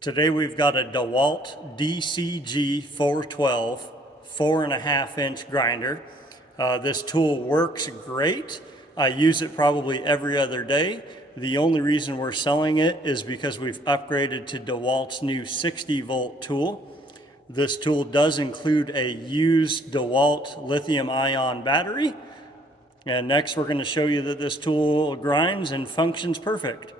Today we've got a Dewalt DCG412 4.5-inch grinder. This tool works great. I use it probably every other day. The only reason we're selling it is because we've upgraded to Dewalt's new 60-volt tool. This tool does include a used Dewalt lithium-ion battery. And next we're going to show you that this tool grinds and functions perfect.